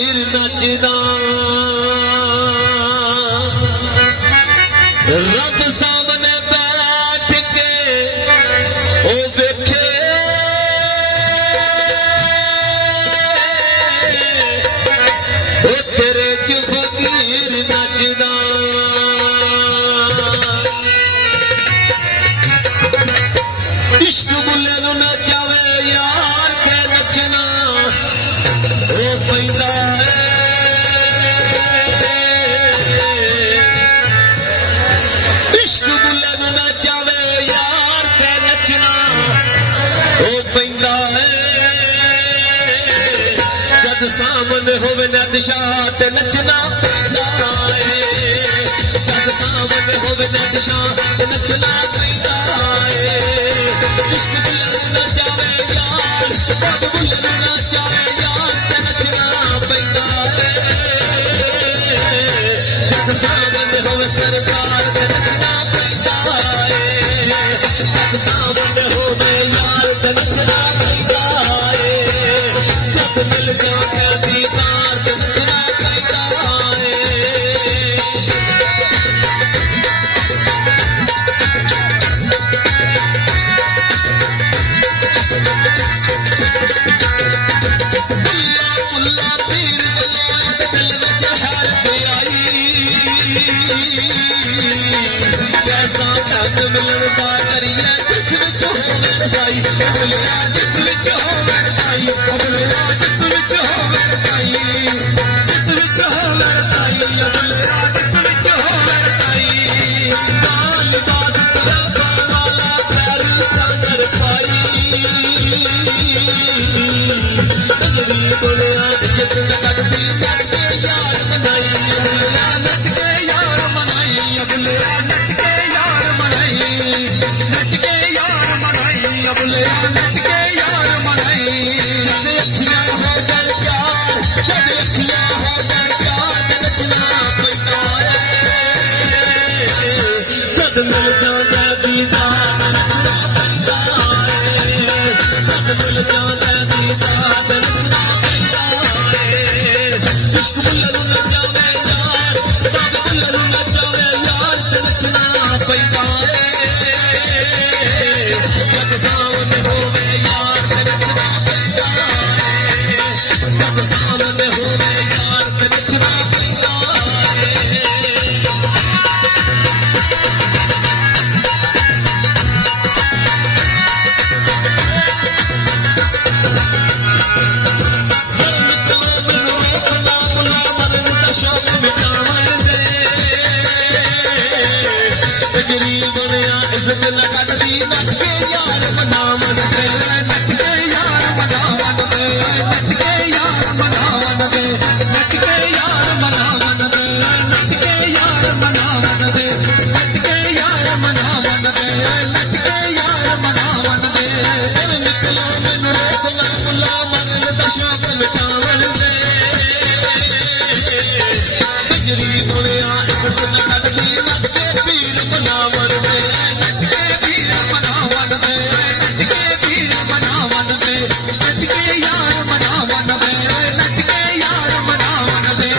फकीर नचदा रब सामने बैठ के ओ बैठे ओ तेरे च फकीर नचदा इश्क बुले नु नचावे यार के नचना ओ पैदा इश्क बुले नु नचावे यार के नचना ओ पैदा जद सामने होवे नदशाह ते नचना जद सामने होवे नदशाह ते नचना पैदा इश्क बुले नु नचावे यार जद बुले नु नचावे यार ते नचना पैदा जद सामने होवे सरकार ते नचना पैदा जद सामने होवे यार ते नचना पैदा जद मिल जाए दीदार ते नचना पैदा जैसा तक मिलता करिए जिस विच होवे रसाई बुलिया जिस विच होवे रसाई बुलिया जिस विच होवे रसाई जिस विच होवे रसाई बुलिया जिस विच होवे रसाई लाल बात तरफ वाला प्यार चादर पाई नजरी बुलिया जिस कटती नच के यार मनाई बुलिया नच के यार मनाई बुलिया नच के यार मनाई नच के यार मनाई बुलिया नच के यार मनाई अखियां हो गए प्यार जब अखियां हो गए प्यार नचना पैदा जब मिल जाता दीदार नचना पैदा जब मिल जाता दीदार नचना पैदा इश्क बुले नु नचावे यार बाबा बुले नु नचावे यार ते नचना पैदा जब सामने होवे यार ते नचना पैदा जब सामने होवे यार ते नचना पैदा गरीब बनया इज्जत न कटदी नच के यार मनावन दे नच के यार मनावन दे नच के यार मनावन दे नच के यार मनावन दे नच के यार मनावन दे नच के यार मनावन दे नच के यार मनावन दे चल निकलो मैनू रोकना मुला मन दा शौक मिटावन दे गरीब बनया इज्जत न कटदी नच के पीर मनावन दे नच के पीर मनावन दे नच के पीर मनावन दे नच के यार मनावन दे नच के यार मनावन दे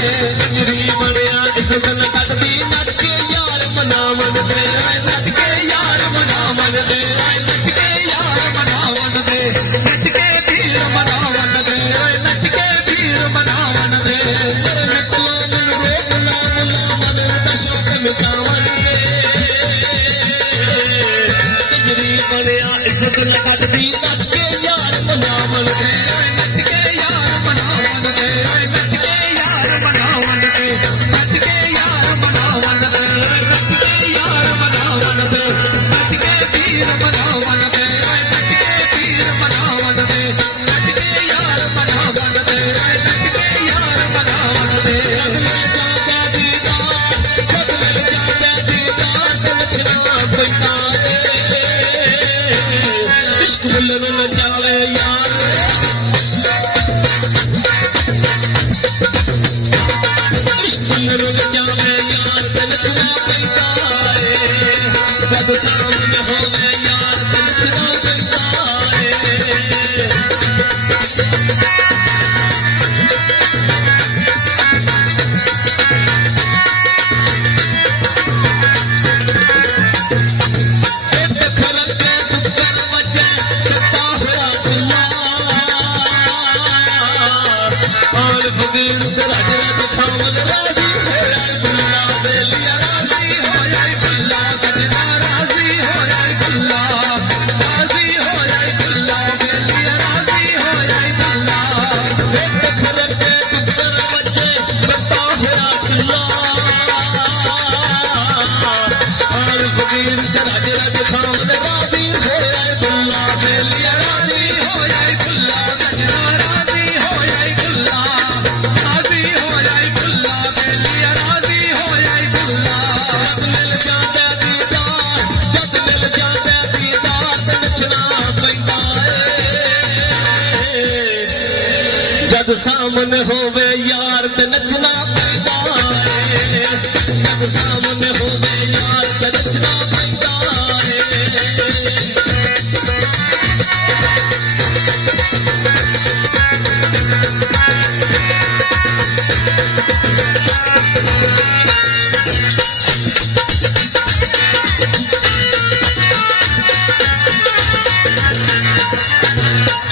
गरीब बनया इज्जत न कटदी नच के यार मनावन दे नच के यार मनावन दे नच के यार मनावन दे नच के पीर मनावन दे नच के पीर मनावन दे निकलो मैनू रोकना मुला मन दा शौक मिटावन दे गरीब बनया इज्जत न कटदी नच के यार मनावन दे नच के यार मनावन दे नच के यार मनावन दे नच के यार मनावन दे नच के यार मनावन दे नच के पीर मनावन दे नच के पीर मनावन दे नच के यार मनावन दे नच के यार मनावन दे जब मिल जाता दीदार नचना पैदा इश्क बुले जद सामने होवे यार ते नचना पैदा है, जद सामने होवे यार ते नचना पैदा है।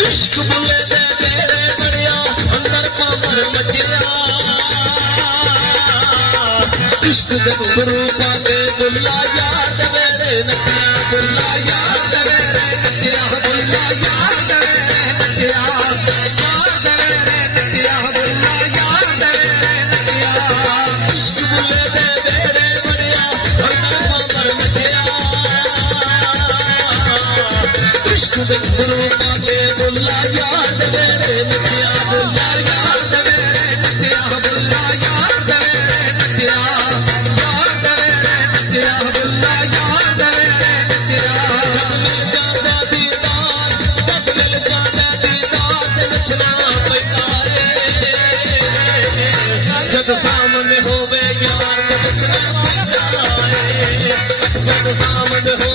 इश्क बुले दे मेरे बड़िया अंदर पावर मचिया, इश्क दे घुंघरू पाके बुला याद मेरे नचिया, बुला याद मेरे नचिया, बुला याद मेरे नचिया, याद मेरे नचिया, बुला याद मेरे नचिया। इश्क बुले दे मेरे बड़िया अंदर पावर मचिया, इश्क दे घुंघरू पाके बुला याद मेरे नचिया, बुला याद मेरे नचिया, बुला याद मेरे नचिया, याद मेरे नचिया, बुला याद मेरे नचिया। जब मिल जाता दीदार, जब मिल जाता दीदार ते नचना पैदा है, जब सामने होवे यार ते नचना पैदा है, जब सामने हो